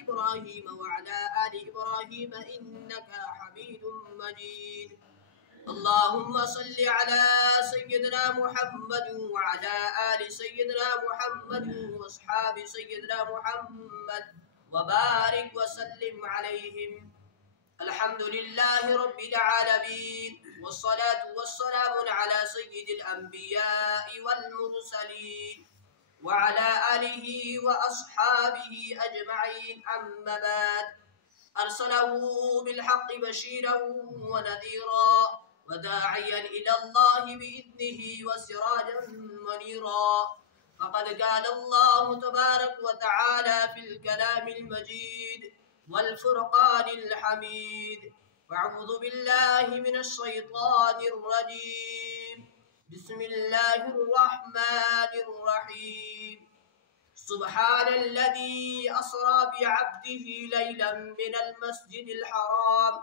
إبراهيم وعلى آل إبراهيم إنك حميد مجيد. اللهم صل على سيدنا محمد وعلى آل سيدنا محمد وأصحاب سيدنا محمد وبارك وسلم عليهم. الحمد لله رب العالمين، والصلاة والسلام على سيد الأنبياء والمرسلين وعلى آله وأصحابه أجمعين. أما بعد، أرسله بالحق بشيرا ونذيرا وداعيا إلى الله بإذنه وسراجا منيرا. فقد قال الله تبارك وتعالى في الكلام المجيد والفرقان الحميد: أعوذ بالله من الشيطان الرجيم، بسم الله الرحمن الرحيم. سبحان الذي أسرى بعبده ليلا من المسجد الحرام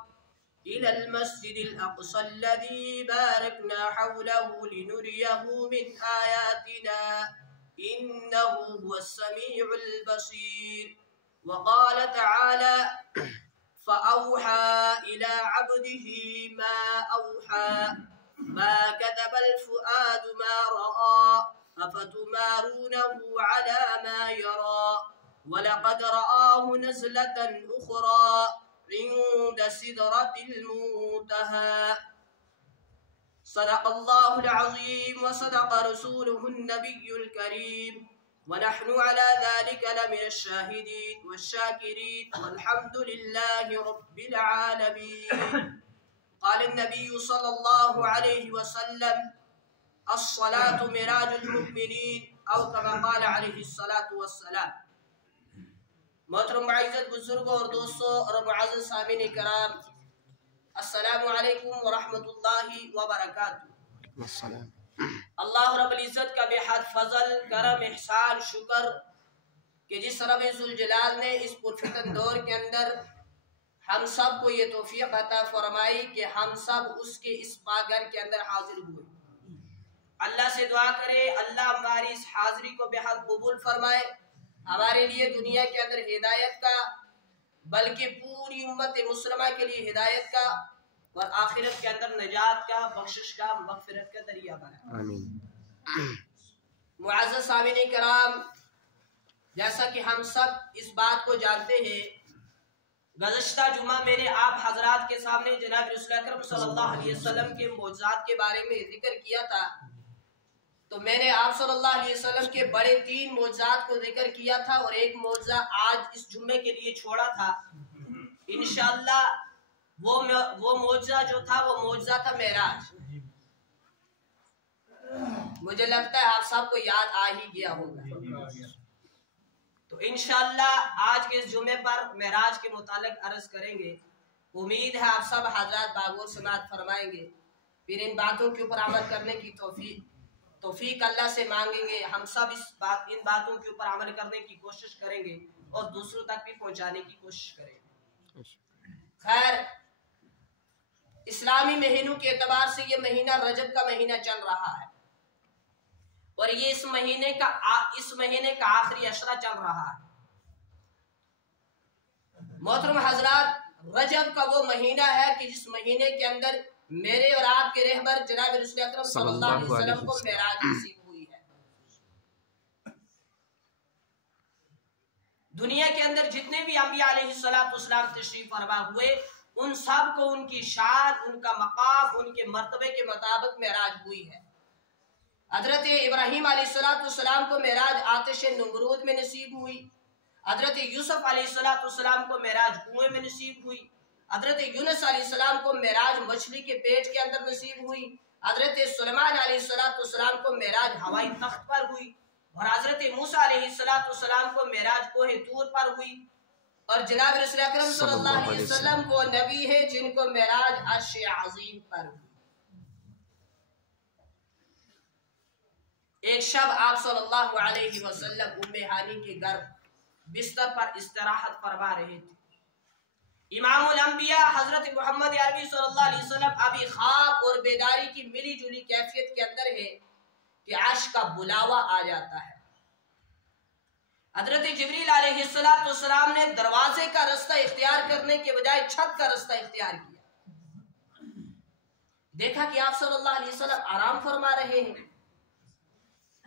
إلى المسجد الأقصى الذي باركنا حوله لنريه من آياتنا إنه هو السميع البصير. وقال تعالى: فأوحى إلى عبده ما أوحى، ما كذب الفؤاد ما رأى، أفتمارونه على ما يرى، ولقد رآه نزلة أخرى عند سدرة المنتهى. صدق الله العظيم وصدق رسوله النبي الكريم، ونحن على ذلك لمن الشاهدين والشاكرين، والحمد لله رب العالمين. قال النبي صلى الله عليه وسلم: الصلاة معراج المؤمنين، او كما قال عليه الصلاة والسلام. محترم معزز بزرگوں اور دوستوں اور معزز سامعین کرام، السلام علیکم ورحمۃ اللہ وبرکاتہ. اللہ رب العزت کا بے حد فضل، کرم، احسان، شکر کہ جس رب ذوالجلال نے اس پرفتن دور کے اندر ہم سب کو یہ توفیق عطا فرمائی کہ ہم سب اس کے اس پاگھر کے اندر حاضر ہوئے. اللہ سے دعا کرے اللہ ہماری اس حاضری کو بے حد قبول فرمائے، ہمارے لیے دنیا کے اندر ہدایت کا بلکہ پوری امت مسلمہ کے لیے ہدایت کا اور آخرت کے اندر نجات کا، بخشش کا، مغفرت کا ذریعہ بنائے. آمین. معزز سامعین کرام، جیسا کہ ہم سب اس بات کو جانتے ہیں، گزشتہ جمعہ میں نے آپ حضرات کے سامنے جناب رسول اکرم صلی اللہ علیہ وسلم کے معجزات کے بارے میں ذکر کیا تھا. تو میں نے آپ صلی اللہ علیہ وسلم کے بڑے 3 معجزات کو ذکر کیا تھا اور ایک معجزہ آج اس جمعے کے لیے چھوڑا تھا. انشاءاللہ وہ معجزہ جو تھا وہ معجزہ تھا معراج. مجھے لگتا ہے آپ سب کو یاد آ ہی گیا ہوگا. تو انشاءاللہ آج کے اس جمعے پر معراج کے متعلق عرض کریں گے. امید ہے آپ سب حضرات باغور سماعت فرمائیں گے، پھر ان باتوں کے اوپر عمل کرنے کی توفیق اللہ سے مانگیں گے. ہم سب ان باتوں کے اوپر عمل کرنے کی کوشش کریں گے اور دوسروں تک بھی پہنچانے کی کوشش کریں گے. خیر، اسلامی مہینوں کے اعتبار سے یہ مہینہ رجب کا مہینہ چل رہا ہے اور یہ اس مہینے کا آخری عشرہ چل رہا ہے. محترم حضرات، رجب کا وہ مہینہ ہے کہ جس مہینے کے اندر میرے اور آپ کے رہبر جناب رسول اکرم صلی اللہ علیہ وسلم کو معراج نصیب ہوئی ہے. دنیا کے اندر جتنے بھی انبیاء علیہ السلام تشریف فرما ہوئے، ان سب کو ان کی شان، ان کا مقام، ان کے مرتبے کے مطابق معراج ہوئی ہے. حضرت ابراہیم علیہ السلام کو معراج آتش نمرود میں نصیب ہوئی. حضرت یوسف علیہ السلام کو معراج کنویں میں نصیب ہوئی. حضرت یونس علیہ السلام کو معراج مچھلی کے پیٹ کے اندر نصیب ہوئی. حضرت سلیمان علیہ السلام کو معراج ہوائی تخت پر ہوئی. اور حضرت موسیٰ علیہ السلام کو معراج کوہ طور پر ہوئی. اور جناب رسول اکرم صلی اللہ علیہ وسلم کو نبی ہے جن کو معراج عرش عظیم پر ہوئی. ایک شب آپ صلی اللہ علیہ وسلم ام ہانی کے گھر بستر پر استراحت فرما رہے تھے. امام الانبیاء حضرت محمد عربی صلی اللہ علیہ وسلم ابھی خواب اور بیداری کی ملی جلی کیفیت کے اندر ہے کہ عرش کا بلاوا آ جاتا ہے. حضرت جبریل अलैहिस्सलाम ने दरवाजे का रास्ता इख्तियार करने के बजाय छत का रास्ता इख्तियार किया। देखा कि आप सल्लल्लाहु अलैहि वसल्लम आराम फरमा रहे हैं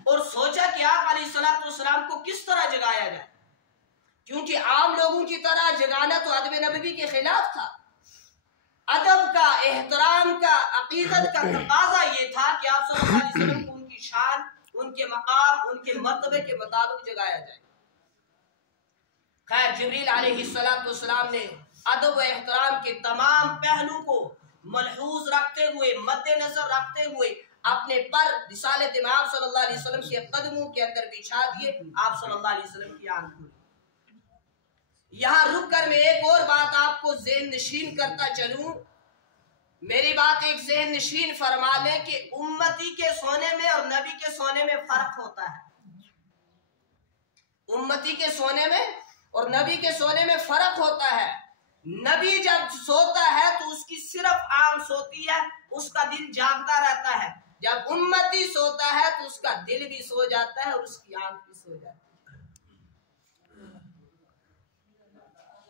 और सोचा कि आप अलैहिस्सलाम को किस तरह जगाया जाए, क्योंकि आम लोगों की तरह जगाना तो अदब नबवी के खिलाफ था। अदब का, एहतराम का, अकीदत का तकाजा ये था कि आप सल्लल्लाहु अलैहि वसल्लम को उनकी शान, उनके मकाम, उनके मर्तबे के मुताबिक जगाया जाए। खैर, जिब्रील अलैहिस्सलाम ने अदब व एहतराम के तमाम पहलू को मलहूज रखते हुए, मद्देनजर रखते हुए अपने पर रिसालत इमाम सल्लल्लाहु अलैहि वसल्लम के कदमों के अंदर बिछा दिए। आप सल्लल्लाहु अलैहि वसल्लम की आंख खुली। यहाँ रुक कर मैं एक और बात आपको ज़हन नशीन करता चलूं। मेरी बात एक ज़हन नशीन फरमा लें कि उम्मती के सोने में और नबी के सोने में फर्क होता है। उम्मती के सोने में और नबी के सोने में फर्क होता है। नबी जब सोता है तो उसकी सिर्फ आंख सोती है, उसका दिल जागता रहता है। जब उम्मती सोता है तो उसका दिल भी सो जाता है और उसकी आंख भी सो जाती है।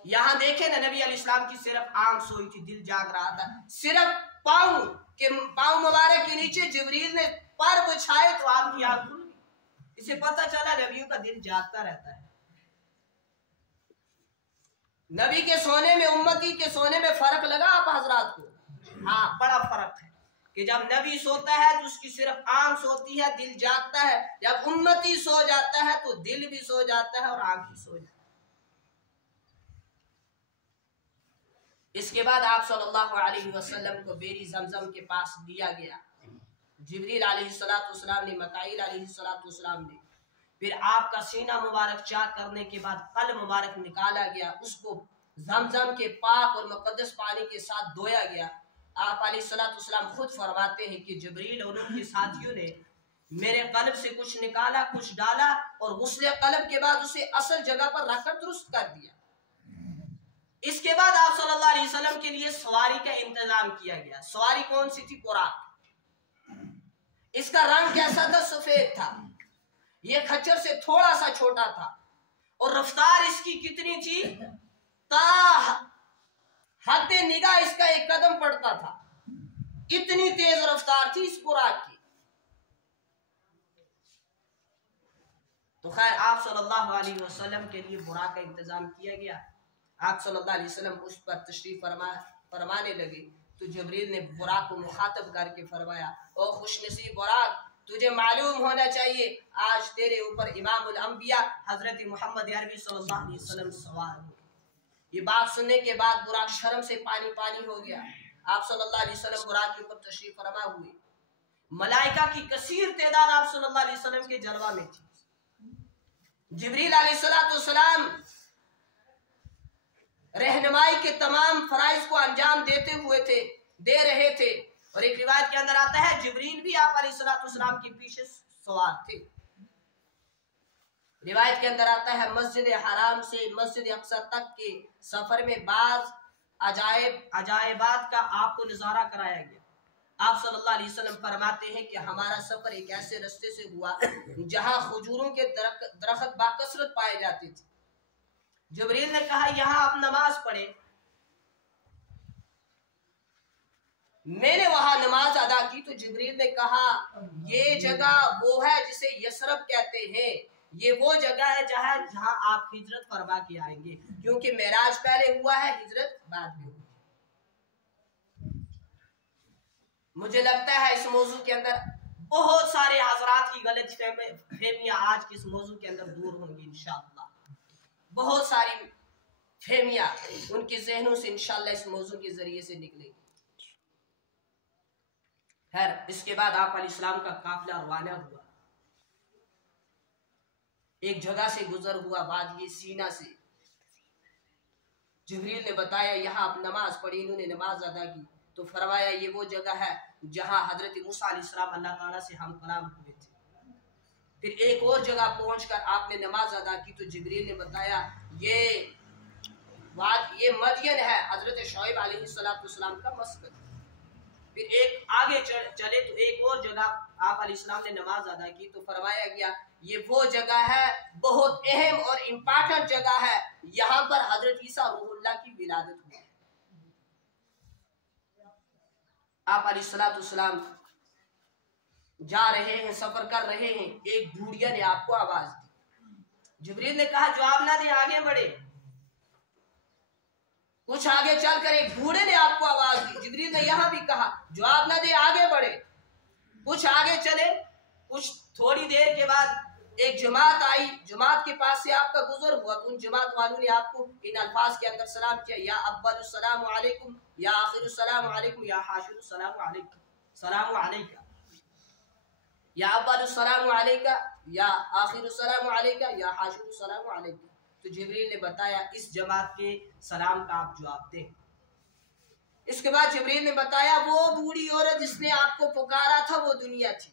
यहाँ देखे ना, नबी अलैहिस्सलाम की सिर्फ आंख सोई थी, दिल जाग रहा था। सिर्फ पाँव मुबारक के नीचे जिब्रील ने पर बिछाए तो आपकी आंख खुल गई। इसे पता चला नबियों का दिल जागता रहता है। नबी के सोने में, उम्मती के सोने में फर्क लगा आप हजरात को? हाँ, बड़ा फर्क है कि जब नबी सोता है तो उसकी सिर्फ आंख सोती है, दिल जागता है। जब उम्मती सो जाता है तो दिल भी सो जाता है और आंख भी सो जाती है। इसके बाद आप सल्लल्लाहु अलैहि वसल्लम को बेरी ज़मज़म के पास दिया गया। जिब्रील अलैहिस्सलाम ने, मकाईल अलैहिस्सलाम ने, फिर आपका सीना मुबारक चाक करने के बाद कल्ब मुबारक निकाला गया, उसको ज़मज़म के पाक और मुक़द्दस पानी के साथ धोया गया। आप अलैहिस्सलाम खुद फरमाते हैं कि जिब्रील और उनके साथियों ने मेरे कल्ब से कुछ निकाला, कुछ डाला और गुस्ले कल्ब के बाद उसे असल जगह पर रखकर दुरुस्त कर दिया। इसके बाद आप सल्लल्लाहु अलैहि वसल्लम के लिए सवारी का इंतजाम किया गया। सवारी कौन सी थी? बुराक। इसका रंग कैसा था? सफेद था। ये खच्चर से थोड़ा सा छोटा था और रफ्तार इसकी कितनी थी? हद निगाह इसका एक कदम पड़ता था, इतनी तेज रफ्तार थी इस बुराक की। तो खैर, आप सल्लल्लाहु अलैहि वसल्लम के लिए बुराक का इंतजाम किया गया। आप सल्लल्लाहु अलैहि वसल्लम उस पर तशरीफ फरमाने लगे तो जिब्रील ने बुराक को मुखातब करके फरमाया, ओ खुशनसीब बुराक, तुझे मालूम होना चाहिए आज तेरे ऊपर इमामुल अंबिया हजरत मोहम्मद अरबी सल्लल्लाहु अलैहि वसल्लम सवार हो। ये बात सुनने के बाद बुराक शर्म से पानी पानी हो गया। आप सल्लल्लाहु अलैहि वसल्लम बुराक के ऊपर तशरीफ फरमा हुए। मलाइका की कसीर तादाद आप सल्लल्लाहु अलैहि वसल्लम के जलवा में थी। जिब्रील अलैहिस्सलाम रहनुमाई के तमाम फराइज को अंजाम दे रहे थे। और एक रिवायत के अंदर आता है जिब्रील भी आप अलैहिस्सलाम के पीछे सवार थे। रिवायत के अंदर आता है मस्जिद हराम से मस्जिद अक्सा तक के सफर में बाज अजायबात का आपको नजारा कराया गया। आप सल्लल्लाहु अलैहि वसल्लम फरमाते हैं कि हमारा सफर एक ऐसे रास्ते से हुआ जहां खजूरों के दरख्त बाकसरत पाए जाते थे। जिब्रील ने कहा यहां आप नमाज पढ़े। मैंने वहां नमाज अदा की तो जिब्रील ने कहा ये जगह वो है जिसे यसरब कहते हैं, ये वो जगह है जहां आप हिजरत फरमा के आएंगे, क्योंकि मेराज पहले हुआ है, हिजरत बाद में हुई। मुझे लगता है इस मौजू के अंदर बहुत सारे हजरात की गलत फहमियां आज के इस मौजू के अंदर दूर होंगी इंशाअल्लाह। बहुत सारी फहमियां उनके जहनों से इंशाअल्लाह इस मौजू के जरिए से निकलेगी। खैर, इसके बाद आप अलैहिस्सलाम का काफिला रवाना हुआ। एक जगह से गुजर हुआ वादी सीना से। जिब्रील ने बताया यहाँ आप नमाज पढ़ी। इन्होंने नमाज अदा की तो फरमाया ये वो जगह है जहाँ हजरत मूसा अलैहिस्सलाम अल्लाह ताला से हम कलाम हुए थे। फिर एक और जगह पहुंचकर आपने नमाज अदा की तो जिब्रील ने बताया ये मदियन है, हजरत शुएब अलैहिस्सलाम का मस्कन। फिर एक आगे चले तो एक और जगह आप अलैहिस्सलाम ने नमाज अदा की तो फरमाया गया یہ وہ جگہ ہے بہت اہم اور امپارٹنٹ جگہ ہے، یہاں پر حضرت عیسیٰ روح اللہ کی ولادت ہوئی۔ آپ علیہ السلام جا رہے ہیں، سفر کر رہے ہیں، ایک بھوڑیا نے آپ کو آواز دی۔ جبریل نے کہا جواب نہ دیں، آگے بڑھے۔ کچھ آگے چل کر ایک بوڑھے نے آپ کو آواز دی۔ جبریل نے یہاں بھی کہا جواب نہ دے، آگے بڑھے۔ کچھ آگے چلے، کچھ تھوڑی دیر کے بعد ایک جماعت آئی، جماعت کے پاس سے آپ کا گزر ہوا تو ان جماعت والوں نے آپ کو ان الفاظ کے اندر سلام کیا، یا اول السلام علیکم، یا آخر السلام علیکم، یا حاشر السلام علیکم، سلام علیکم، یا اول السلام علیکہ، یا آخر السلام علیکہ، یا حاشر السلام علیکم۔ تو جبریل نے بتایا اس جماعت کے سلام کا آپ جواب دیں۔ اس کے بعد جبریل نے بتایا وہ بوڑھی عورت جس نے آپ کو پکارا تھا وہ دنیا تھی،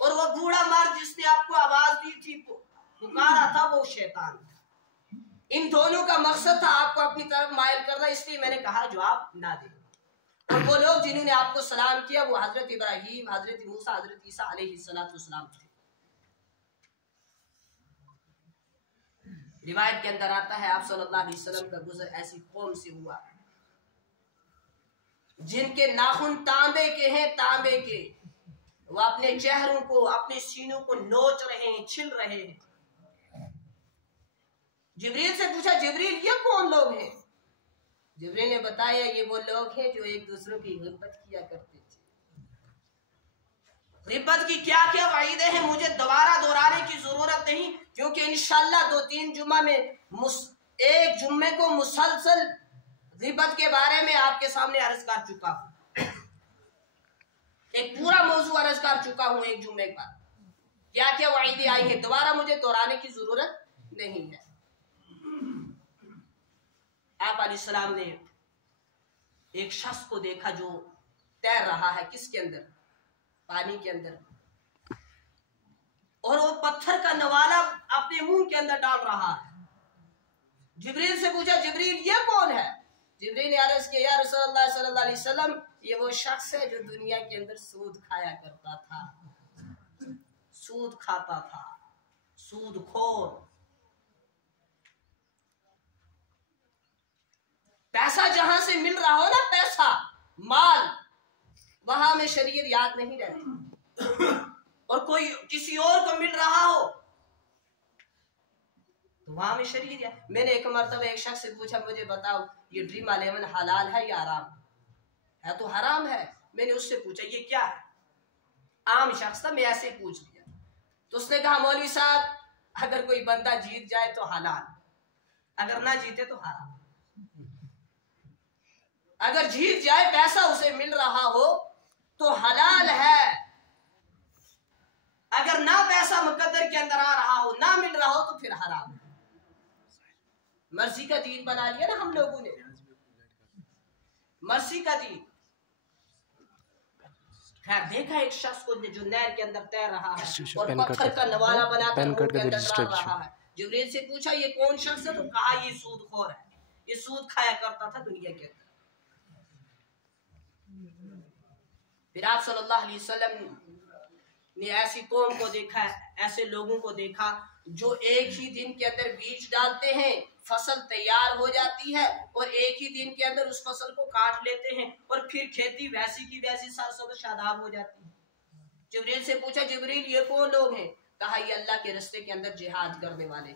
اور وہ بوڑھا مرد جس نے آپ کو آواز دی تھی پکارا تھا وہ شیطان تھا۔ ان دونوں کا مقصد تھا آپ کو اپنی طرف مائل کرنا، اس لیے میں نے کہا جواب نہ دیں۔ اور وہ لوگ جنہوں نے آپ کو سلام کیا وہ حضرت ابراہیم، حضرت موسیٰ، حضرت عیسیٰ علیہ السلام تھے۔ روایت کے اندر آتا ہے آپ صلی اللہ علیہ وسلم کا گزر ایسی قوم سے ہوا جن کے ناخن تانبے کے ہیں، تانبے کے، وہ اپنے چہروں کو، اپنے سینوں کو نوچ رہے ہیں، چھل رہے ہیں۔ جبریل سے پوچھا جبریل یہ کون لوگ ہیں؟ جبریل نے بتایا یہ وہ لوگ ہیں جو ایک دوسروں کی غیبت کیا کرتے تھے۔ غیبت کی کیا کیا وعیدیں ہیں مجھے دوبارہ دہرانے کی ضرورت نہیں، کیونکہ انشاءاللہ 2-3 جمعہ میں ایک جمعے کو مسلسل غیبت کے بارے میں آپ کے سامنے عرض کر چکا ہوں، ایک پورا موضوع عرض کر چکا ہوں ایک جمعے پر، کیا کیا وعیدیں آئی ہیں، دوبارہ مجھے دہرانے کی ضرورت نہیں ہے۔ آپ علیہ السلام نے ایک شخص کو دیکھا جو تیر رہا ہے، کس کے اندر؟ پانی کے اندر، اور وہ پتھر کا نوالا اپنے منہ کے اندر ڈال رہا ہے۔ جبریل سے پوچھا جبریل یہ کون ہے؟ جبریل نے عرض کیا یا رسول اللہ صلی اللہ علیہ وسلم یہ وہ شخص ہے جو دنیا کے اندر سود کھایا کرتا تھا، سود کھاتا تھا، سود خور۔ پیسہ جہاں سے مل رہا ہو نا، پیسہ، مال، وہاں میں شریعت یاد نہیں رہتی، اور کوئی کسی اور کو مل رہا ہو تو وہاں میں شریعت یاد۔ میں نے ایک مرتبہ ایک شخص سے پوچھا مجھے بتاؤ یہ ڈریم 11 حلال ہے یا حرام ہے؟ تو حرام ہے۔ میں نے اس سے پوچھا یہ کیا ہے؟ عام شخص تھا، میں ایسے پوچھ لیا تو اس نے کہا مولوی صاحب اگر کوئی بندہ جیت جائے تو حلال، اگر نہ جیتے تو حرام۔ اگر جیت جائے پیسہ اسے مل رہا ہو تو حلال ہے، اگر نہ پیسہ مقدر کے اندر آ رہا ہو، نہ مل رہا ہو تو پھر حرام ہے۔ مرضی کا دین بنا لیا نا ہم لوگوں نے، مرضی کا دین۔ خیر دیکھا ایک شخص کو جو نہر کے اندر تیر رہا ہے اور پتھر کا نوالا بنا کر منہ کے اندر ڈال رہا ہے۔ جبریل سے پوچھا یہ کون شخص ہے؟ تو کہا یہ سود خور ہے، یہ سود کھایا کرتا تھا دنیا کے اندر۔ پھر آپ صلی اللہ علیہ وسلم نے ایسی قوم کو دیکھا، ایسے لوگوں کو دیکھا جو ایک ہی دن کے اندر بیج ڈالتے ہیں، فصل تیار ہو جاتی ہے، اور ایک ہی دن کے اندر اس فصل کو کاٹ لیتے ہیں، اور پھر کھیتی ویسی کی ویسی سرسبز شاداب ہو جاتی ہے۔ جبریل سے پوچھا جبریل یہ کون لوگ ہیں؟ کہا یہ اللہ کے راستے کے اندر جہاد کرنے والے،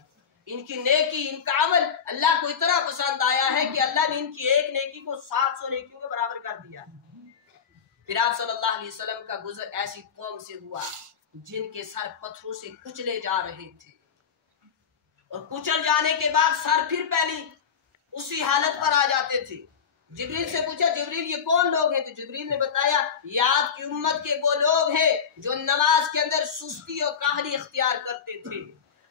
ان کی نیکی، ان کا عمل اللہ کو اتنا پسند آیا ہے کہ اللہ نے ان کی ایک نیکی کو 700 نیکیوں کے برابر کر دیا۔ پھر آپ صلی اللہ علیہ وسلم کا گزر ایسی قوم سے ہوا جن کے سر پتھروں سے کچلے جا رہے تھے، اور کچل جانے کے بعد سر پھر پہلی اسی حالت پر آ جاتے تھے۔ جبریل سے پوچھا جبریل یہ کون لوگ ہیں؟ تو جبریل نے بتایا یہ آپ کی امت کے وہ لوگ ہیں جو نماز کے اندر سستی اور کاہلی اختیار کرتے تھے۔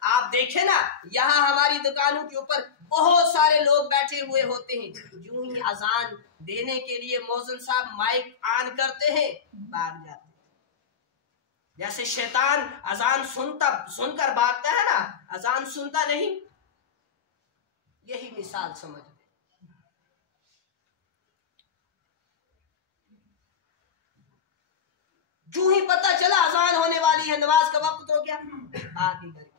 آپ دیکھیں نا یہاں ہماری دکانوں کے اوپر بہت سارے لوگ بیٹھے ہوئے ہوتے ہیں، جو ہی اذان دینے کے لیے مؤذن صاحب مائک آن کرتے ہیں بھاگ جاتے ہیں، جیسے شیطان اذان سن کر بھاگتا ہے نا، اذان سنتا نہیں۔ یہی مثال سمجھ لیں۔ जो ही पता चला अजान होने वाली है, नमाज का वक्त हो गया, आगे गए।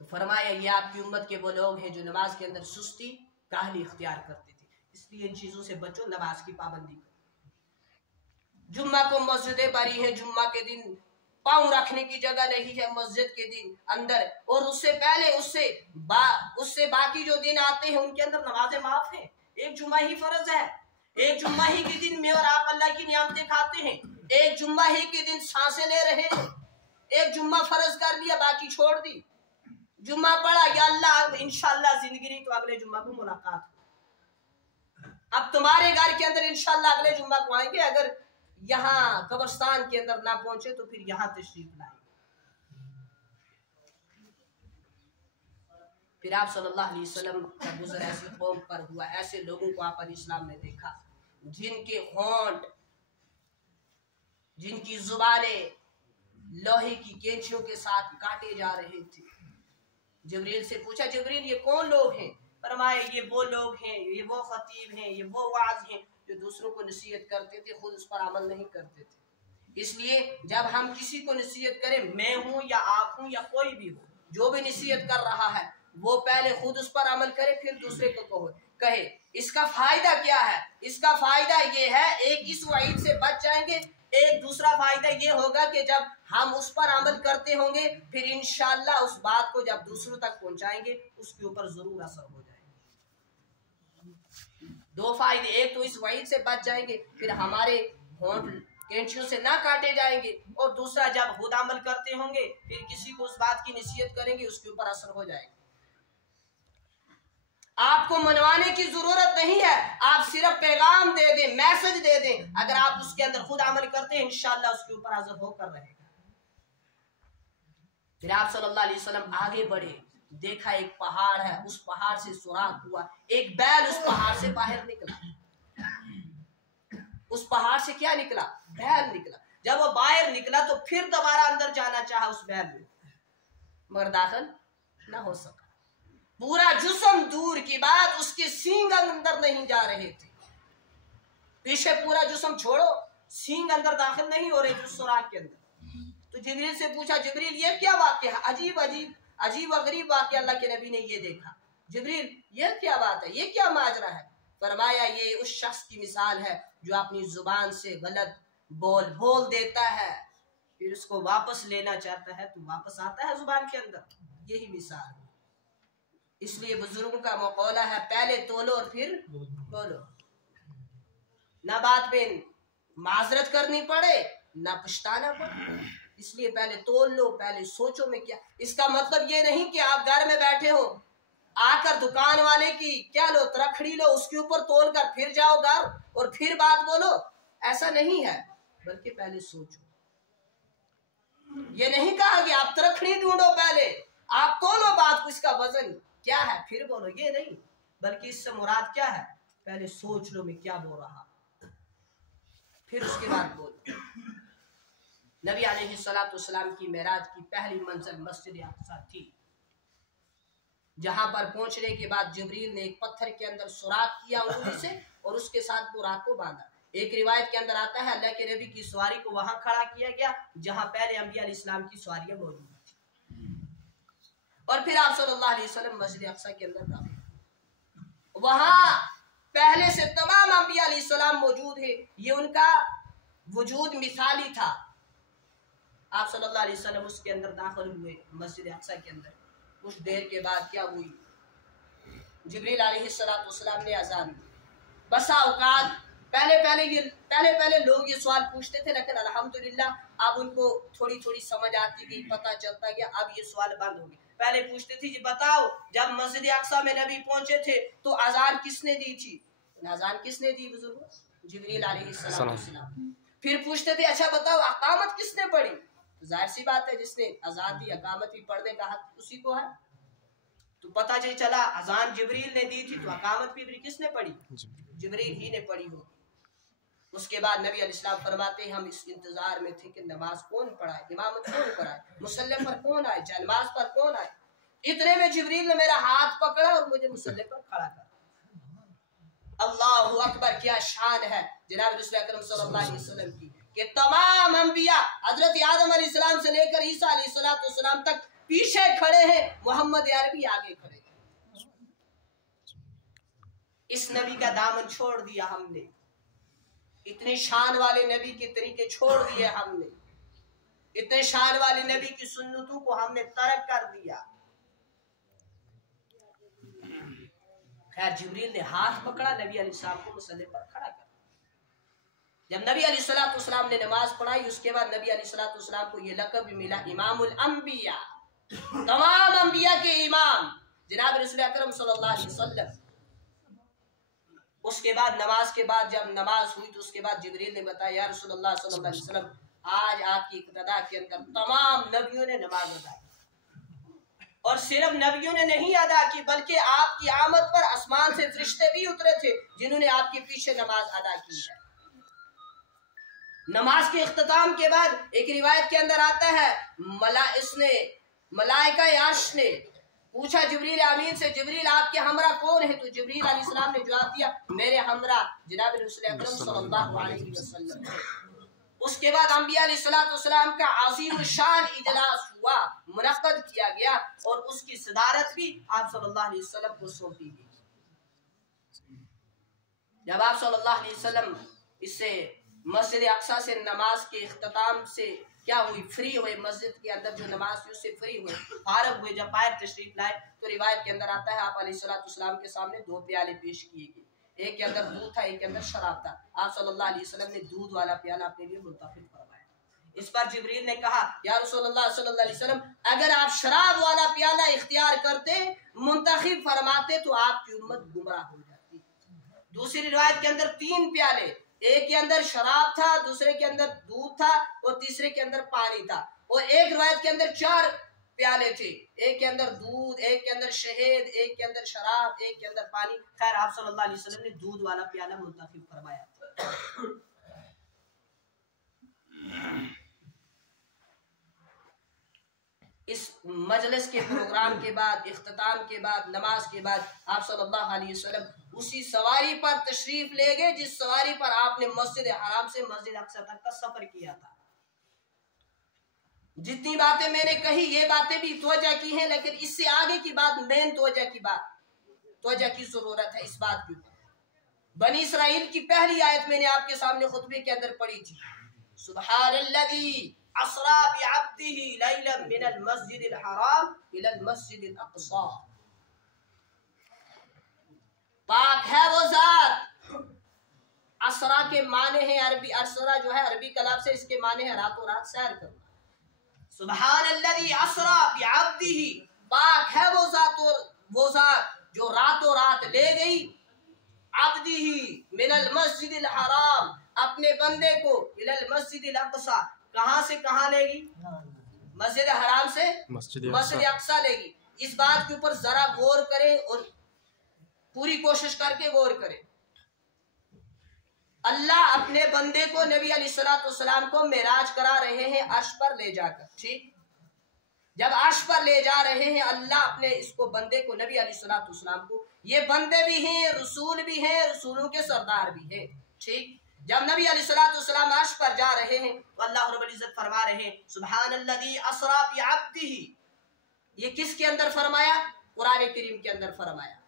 तो फरमाया ये आपकी उम्मत के वो लोग हैं जो नमाज के अंदर सुस्ती काहली इख्तियार करते थे, इसलिए इन चीजों से बचो, नमाज की पाबंदी करो। जुम्मा को मस्जिदें भरी हैं, जुम्मा के दिन पाँव रखने की जगह नहीं है मस्जिद के दिन अंदर, और उससे पहले उससे बाकी जो दिन आते हैं उनके अंदर नमाजें माफ हैं। एक जुम्मा ही फर्ज है, एक जुम्मा ही के दिन मैं और आप अल्लाह की नियामतें खाते हैं, एक जुम्मा ही के दिन सांसें ले रहे हैं, एक जुम्मा फर्ज कर दिया बाकी छोड़ दी, जुम्मा पढ़ा या अल्लाह इंशाअल्लाह जिंदगी रही तो अगले जुम्मा को मुलाकात। अब तुम्हारे घर के अंदर इंशाअल्लाह अगले जुम्मा को आएंगे, अगर यहाँ कब्रिस्तान के अंदर ना पहुंचे तो फिर यहाँ तशरीफ लाए। फिर आप सल्लल्लाहु अलैहि वसल्लम का गुजर ऐसी कौम पर हुआ, ऐसे लोगों को आप इस्लाम ने देखा जिनके होंठ, जिनकी जुबानें लोहे की कैंचियों के साथ काटे जा रहे थे। जिब्रील से पूछा, जिब्रील ये कौन लोग हैं? फरमाया ये वो लोग हैं, ये वो खतीब हैं, ये वो वाज हैं जो दूसरों को नसीहत करते थे, खुद उस पर अमल नहीं करते थे। इसलिए जब हम किसी को नसीहत करें, मैं हूं या आप हूं या कोई भी हो, जो भी नसीहत कर रहा है वो पहले खुद उस पर अमल करे, फिर दूसरे को कहे। इसका फायदा क्या है? इसका फायदा ये है, एक इस वईद से बच जाएंगे, एक दूसरा फायदा ये होगा कि जब हम उस पर अमल करते होंगे फिर इंशाअल्लाह उस बात को जब दूसरों तक पहुंचाएंगे उसके ऊपर जरूर असर हो जाएगा। दो फायदे, एक तो इस वईद से बच जाएंगे, फिर हमारे होंठ कैंचियों से ना काटे जाएंगे, और दूसरा जब खुद अमल करते होंगे फिर किसी को उस बात की नसीहत करेंगे उसके ऊपर असर हो जाएगा। आपको मनवाने की जरूरत नहीं है, आप सिर्फ पैगाम दे दें, मैसेज दे दें, अगर आप उसके अंदर खुद अमल करते हैं इंशाअल्लाह उसके ऊपर असर होकर रहेगा। फिर आप सल्लल्लाहु अलैहि वसल्लम आगे बढ़े, देखा एक पहाड़ है, उस पहाड़ से सुराख हुआ, एक बैल उस पहाड़ से बाहर निकला। उस पहाड़ से क्या निकला? बैल निकला। जब वो बाहर निकला तो फिर दोबारा अंदर जाना चाहा उस बैल में, मगर दाखिल ना हो सका। पूरा जिस्म दूर की बात, उसके सींग अंदर नहीं जा रहे थे। पीछे पूरा जिस्म छोड़ो, सींग अंदर दाखिल नहीं हो रहे थे सुराख के अंदर। तो जिब्रील से पूछा, जिब्रील ये क्या वाक़या है? अजीब व गरीब वाक़या अल्लाह के नबी ने ये देखा। जिब्रील ये क्या बात है, ये क्या माजरा है? फरमाया ये उस शख्स की मिसाल है जो अपनी जुबान से गलत बोल देता है, फिर उसको वापस लेना चाहता है तो वापस आता है जुबान के अंदर, यही मिसाल है। इसलिए बुजुर्गों का मकौला है, पहले तोलो और फिर बोलो। ना बात पे माजरत करनी पड़े ना पछताना पड़े, इसलिए पहले तोल लो, पहले सोचो में क्या। इसका मतलब ये नहीं कि आप घर में बैठे हो, आकर दुकान वाले की क्या लो, तरखड़ी लो, उसके ऊपर तोल कर फिर जाओ घर और फिर बात बोलो, ऐसा नहीं है। बल्कि पहले सोचो। ये नहीं कहा कि आप तरखड़ी ढूंढो, पहले आप तोलो बात को, इसका वजन क्या है फिर बोलो, ये नहीं, बल्कि इससे मुराद क्या है, पहले सोच लो मैं क्या बोल रहा, फिर उसके बाद बोलो। नबी अलैहिस्सलाम की मेराज की पहली मंजिल मस्जिद अक़सा थी, जहां पर पहुंचने के बाद जिब्रील ने एक पत्थर के अंदर सुराख किया उंगली से और उसके साथ बुराक को बांधा। एक रिवायत के अंदर आता है अल्लाह के नबी की सवारी को वहां खड़ा किया गया जहां पहले अंबिया अलैहिस्सलाम की सवारियां मौजूद थी, और फिर आप सल्लल्लाहु अलैहि वसल्लम मस्जिद अक़सा के अंदर दाखिल। वहां पहले से तमाम अंबिया अलैहिस्सलाम मौजूद है, ये उनका वजूद मिसाली था। आप सल्लल्लाहु अलैहि वसल्लम उसके अंदर दाखिल हुए मस्जिद अक़सा के अंदर। कुछ देर के बाद क्या हुई, जिब्रील अलैहिस्सलाम ने अज़ान दी। बसा औकात पहले लोग ये सवाल पूछते थे, लेकिन अल्हम्दुलिल्लाह अब उनको थोड़ी थोड़ी समझ आती गई, पता चलता गया, अब ये सवाल बंद हो गए। पहले पूछते थे जी बताओ जब मस्जिद अक़सा में नबी पहुंचे थे तो अज़ान किसने दी थी? अज़ान किसने दी बुजुर्ग? जिब्रील अलैहिस्सलाम। फिर पूछते थे अच्छा बताओ अक़ामत किसने पढ़ी? जाहिर सी बात है जिसने अज़ान दी अक़ामत भी पढ़ने का हक उसी को है। तो पता चला अज़ान जिब्रील ने दी थी तो अक़ामत भी किसने पढ़ी? जिब्रील ही ने पढ़ी होगी। उसके बाद नबी अलैहिस्सलाम फरमाते हैं हम इस इंतजार में थे कि नमाज कौन पढ़ाए, इमामत कौन कराए, मुसल्ले पर कौन आए, नमाज पर कौन आए। इतने में जिब्रील ने मेरा हाथ पकड़ा और मुझे मुसल्ले पर खड़ा कर। अल्लाहु अकबर, क्या शान है जनाब रसूल अकरम सल्लल्लाहु अलैहि वसल्लम की कि तमाम अंबिया हजरत आदम अलैहिस्सलाम से लेकर ईसा अलैहिस्सलाम तक पीछे खड़े हैं, मोहम्मद अरबी आगे खड़े हैं। इस नबी का दामन छोड़ दिया हमने, इतने शान वाले नबी के तरीके छोड़ दिए हमने, इतने शान वाले नबी की सुन्नतों को हमने तर्क कर दिया। खैर जिब्रील ने हाथ पकड़ा, नबी अलैहिस्सलाम को मुसल्ले पर खड़ा कर। जब नबी अलैहिस्सलाम ने नमाज पढ़ाई, उसके बाद नबी अलैहिस्सलाम को ये लक़ब भी मिला इमामुल अंबिया, तमाम अंबिया के इमाम जनाब रसूल अकरम सल्लल्लाहु अलैहि वसल्लम। उसके बाद नमाज के बाद जब नमाज हुई तो उसके बाद जिब्रील ने बताया, या रसूलुल्लाह सल्लल्लाहु अलैहि वसल्लम, आज आपकी इक़्तिदा के अंदर तमाम नबियों ने नमाज अदा की, और सिर्फ नबियों ने नहीं अदा की बल्कि आपकी आमद पर आसमान से फरिश्ते भी उतरे थे जिन्होंने आपके पीछे नमाज अदा की है। नमाज के इख्तिताम के बाद एक रिवायत के अंदर आता है, मलाइका अर्श ने पूछा जिब्रील अमीन से, जिब्रील आपके हमरा कौन है? तो जिब्रील अलैहिस्सलाम ने जवाब दिया, मेरे हमरा जनाब रसूल अकरम सल्लल्लाहु अलैहि वसल्लम। उसके बाद अंबिया अलैहिस्सलाम का अज़ीम शान इजलास हुआ, मुनक्कद किया गया, और उसकी सदारत भी आप सल्लल्लाहु अलैहि वसल्लम को सौंपी गई। जब आप सल्लल्लाहु अलैहि वसल्लम इससे मस्जिद अक्सा से नमाज के इख्तिताम से क्या हुई, फ्री हुए, मस्जिद के अंदर जो नमाज थी उससे फ्री हुए, फारग हुए, जब बाहर तशरीफ लाए तो रिवायत के अंदर आता है आप अलैहिस्सलाम के सामने दो प्याले पेश किए गए, एक के अंदर दूध था, एक के अंदर शराब था। आप सल्लल्लाहु अलैहि वसल्लम ने दूध वाला प्याला अपने लिए मुंतखब फरमाया। इस पर जिब्रील ने कहा, या रसूलुल्लाह सल्लल्लाहु अलैहि वसल्लम, अगर आप शराब वाला प्याला इख्तियार करते, मुंतखब फरमाते तो आपकी उम्मत गुमराह हो जाती। दूसरी रिवायत के अंदर तीन प्याले, एक के अंदर शराब था, दूसरे के अंदर दूध था, और तीसरे के अंदर पानी था, और एक रिवायत के अंदर चार प्याले थे, एक के अंदर दूध, एक के अंदर शहद, एक के अंदर शराब, एक के अंदर पानी। खैर आप सल्लल्लाहु अलैहि वसल्लम ने दूध वाला प्याला मुंतखब फरमाया। इस मजलिस के प्रोग्राम के बाद, इख्तिताम के बाद, नमाज के बाद आप सल्लल्लाहु अलैहि वसल्लम उसी सवारी पर तशरीफ ले गए जिस सवारी पर आपने मस्जिद हराम से मस्जिद अक्सा तक का सफर किया था। जितनी बातें मैंने कही ये बातें भी तवज्जो की हैं, लेकिन इससे आगे की बात, मेन तवज्जो की जरूरत है इस बात की। बनी इस्राइल की पहली आयत मैंने आपके सामने खुतबे के अंदर पढ़ी थी, सुब्हानल्लज़ी असरा बिअब्दिही लैलन मिनल मस्जिदिल हराम इलल मस्जिदिल अक़सा। पाक है वो जात। असरा के माने हैं अरबी, असरा जो है अरबी कलाम से, इसके माने हैं रातों रात सैर करना। सुब्हानल्लज़ी असरा बिअब्दिही, पाक है वो जात जो रातों रात ले गई अब्दिही मिनल मस्जिदिल हराम, अपने बंदे को, इलल मस्जिदिल अक़सा, कहां से कहां लेगी? मस्जिद हराम से मस्जिद अक़सा लेगी। इस बात के ऊपर जरा गौर करें और पूरी कोशिश करके गौर करें। अल्लाह अपने बंदे को, नबी अलैहिस्सलाम को मेराज करा रहे हैं अर्श पर ले जाकर। ठीक, जब अर्श पर ले जा रहे हैं अल्लाह अपने इसको बंदे को, नबी अलैहिस्सलाम को, ये बंदे भी हैं, रसूल भी हैं, रसूलों के सरदार भी हैं। ठीक, जब नबी अलैहिस्सलाम अर्श पर जा रहे हैं तो अल्लाह रब्बुल इज्जत फरमा रहे हैं, सुब्हानल्लज़ी अस्रा बिअब्दिही। ये किसके अंदर फरमाया? कुरान करीम के अंदर फरमाया।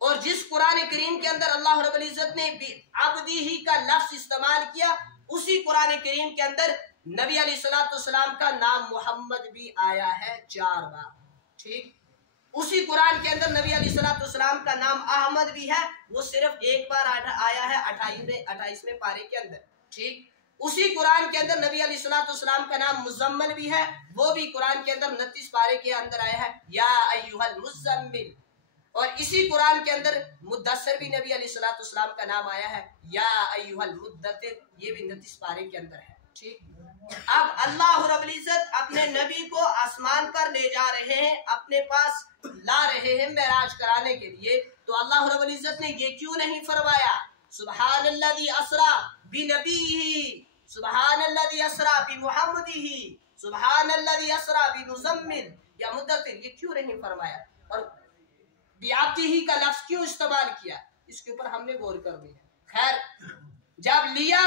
और जिस कुरान करीम के अंदर अल्लाह रब्बुल इज्जत ने बिअब्दिही का लफ्ज इस्तेमाल किया, उसी कुरान करीम के अंदर नबी अलैहिस्सलाम का नाम मोहम्मद भी आया है 4 बार। ठीक, उसी कुरान के अंदर नबी अलैहिस्सलाम का नाम अहमद भी है, वो सिर्फ एक बार आया है 28वें पारे के अंदर। ठीक, उसी कुरान के अंदर नबी अलैहिस्सलाम का नाम मुज़म्मिल भी है, वो भी कुरान के अंदर 29 पारे के अंदर आया है, या अय्युहल मुज़म्मिल। और इसी कुरान के अंदर मुद्दस्सिर भी नबी अलैहिस्सलाम का नाम आया है, या अय्युहल मुद्दत्तिर, ये भी 29 पारे के अंदर है। ठीक, अब अल्लाह रब्बुल इज्जत अपने नबी को आसमान पर ले जा रहे हैं, अपने पास ला रहे हैं मेराज कराने के लिए। तो अल्लाह रब्बुल इज्जत ने ये क्यों नहीं फरमाया सुब्हानल्लज़ी अस्रा बिनबीही, सुब्हानल्लज़ी अस्रा बिमुहम्मदिही, सुब्हानल्लज़ी अस्रा बिमुज़म्मिल या मुद्दत्तिर, ये क्यों नहीं फरमाया? और बिअब्दिही का लफ्ज क्यों इस्तेमाल किया? اس کے اوپر ہم نے غور کرنی ہے. خیر جب لیا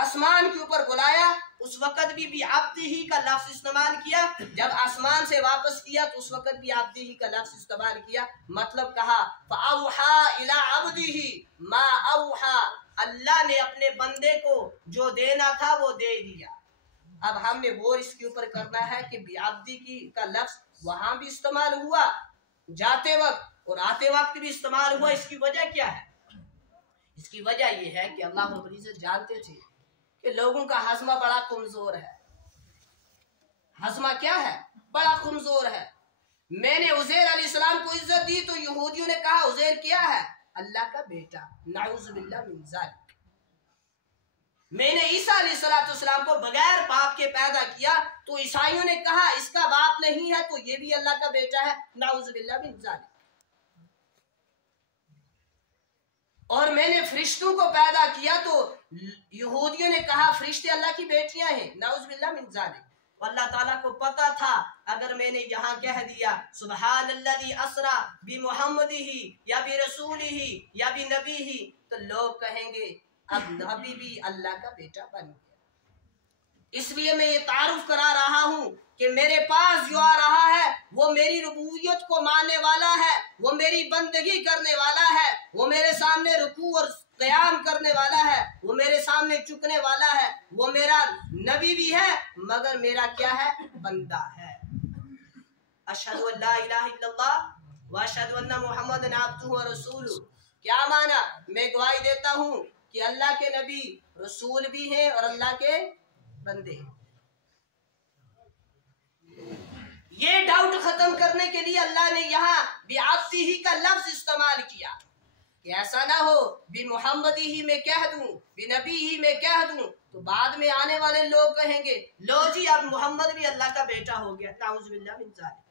آسمان کے اوپر بلایا اس وقت بھی عبدہ ہی کا لفظ استعمال کیا. جب آسمان سے واپس کیا تو اس وقت بھی عبدہ ہی کا لفظ استعمال کیا. مطلب کہا فَأَوْحَا إِلَىٰ عَبْدِهِ مَا أَوْحَا, اللہ نے اپنے بندے کو جو دینا تھا وہ دے دیا. اب ہم نے غور اس کے اوپر کرنا ہے کہ عبدی کی کا لفظ وہاں بھی استعمال ہوا جاتے وقت اور آتے وقت بھی استعمال ہوا. اس کی وجہ کیا ہے؟ اس کی وجہ یہ ہے کہ اللہ رب العزت جانتے تھے کہ لوگوں کا ہضمہ بڑا کمزور ہے. ہضمہ کیا ہے؟ بڑا کمزور ہے. میں نے عزیر علیہ السلام کو عزت دی تو یہودیوں نے کہا عزیر کیا ہے؟ اللہ کا بیٹا. نعوذ باللہ من ذالک. میں نے عیسیٰ علیہ السلام کو بغیر باپ کے پیدا کیا تو عیسائیوں نے کہا اس کا باپ نہیں ہے تو یہ بھی اللہ کا بیٹا ہے. نعوذ باللہ من ذالک. اور میں نے فرشتوں کو پیدا کیا تو یہودیوں نے کہا فرشتے اللہ کی بیٹیاں ہیں. نعوذ باللہ من ذالک. اللہ تعالیٰ کو پتا تھا اگر میں نے یہاں کہہ دیا سبحان الذی اسری بمحمدہ یا برسولہ یا بنبیہ تو لوگ کہیں گے اب نبی بھی اللہ کا بیٹا بن گیا. اس لیے میں یہ تعارف کرا رہا ہوں کہ میرے پاس جو آ رہا ہے وہ میری ربوبیت کو ماننے والا ہے, وہ میری بندگی کرنے والا ہے, وہ میرے سامنے رکوع اور قیام کرنے والا ہے, وہ میرے سامنے جھکنے والا ہے, وہ میرا نبی بھی ہے مگر میرا کیا ہے؟ بندہ ہے. اشہد ان لا الہ الا اللہ واشہد ان محمد عبدہ ورسولہ. کیا معنی؟ میں گواہی دیتا ہوں کہ اللہ کے نبی رسول بھی ہیں اور اللہ کے بندے. یہ ڈاؤٹ ختم کرنے کے لیے اللہ نے یہاں بعبدہ کا لفظ استعمال کیا کہ ایسا نہ ہو بمحمدہ ہی میں کہہ دوں بنبی ہی میں کہہ دوں تو بعد میں آنے والے لوگ کہیں گے لو جی اب محمد بھی اللہ کا بیٹا ہو گیا. نعوذ باللہ من ذالک.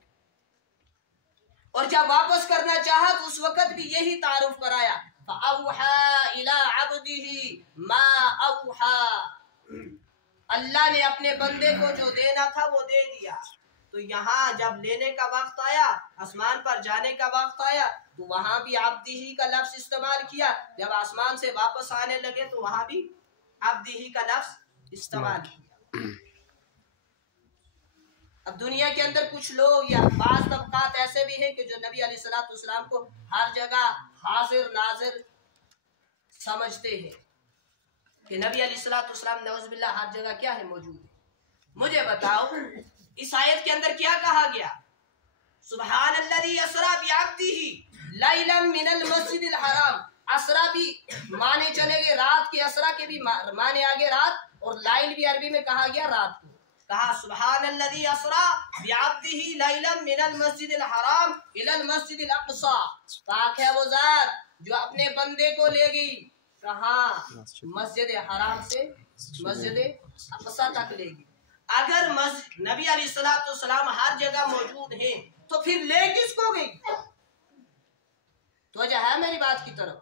اور جب واپس کرنا چاہا تو اس وقت بھی یہی تعارف کرایا فَأَوْحَا إِلَىٰ عَبْدِهِ مَا أَوْحَا. اللہ نے اپنے بندے کو جو دینا تھا وہ دے دیا. تو یہاں جب لینے کا وقت آیا آسمان پر جانے کا وقت آیا تو وہاں بھی عبدہ کا لفظ استعمال کیا. جب آسمان سے واپس آنے لگے تو وہاں بھی عبدہ کا لفظ استعمال کیا. اب دنیا کے اندر کچھ لوگ یا بعض طبقات ایسے بھی ہیں کہ جو نبی علیہ السلام کو ہر جگہ حاضر ناظر سمجھتے ہیں کہ نبی علیہ السلام نعوذ باللہ ہر جگہ کیا ہے؟ موجود ہے. مجھے بتاؤ اس آیت کے اندر کیا کہا گیا؟ سبحان الذی اسری بعبدہ لیلا من المسجد الحرام. اسرا بھی مانے چلے گے رات کے, اسرا کے بھی مانے آگے رات, اور لائل بھی عربی میں کہا گیا رات کو. کہا سبحان الذی اسری بعبدہ لیلا من المسجد الحرام الی المسجد الاقصی. پاک ہے وہ ذات جو اپنے بندے کو لے گئی کہاں؟ مسجد حرام سے مسجد اقصی تک لے گئی. اگر نبی علیہ السلام ہر جگہ موجود ہیں تو پھر لے کس کو گئی؟ توجہ ہے میری بات کی طرف؟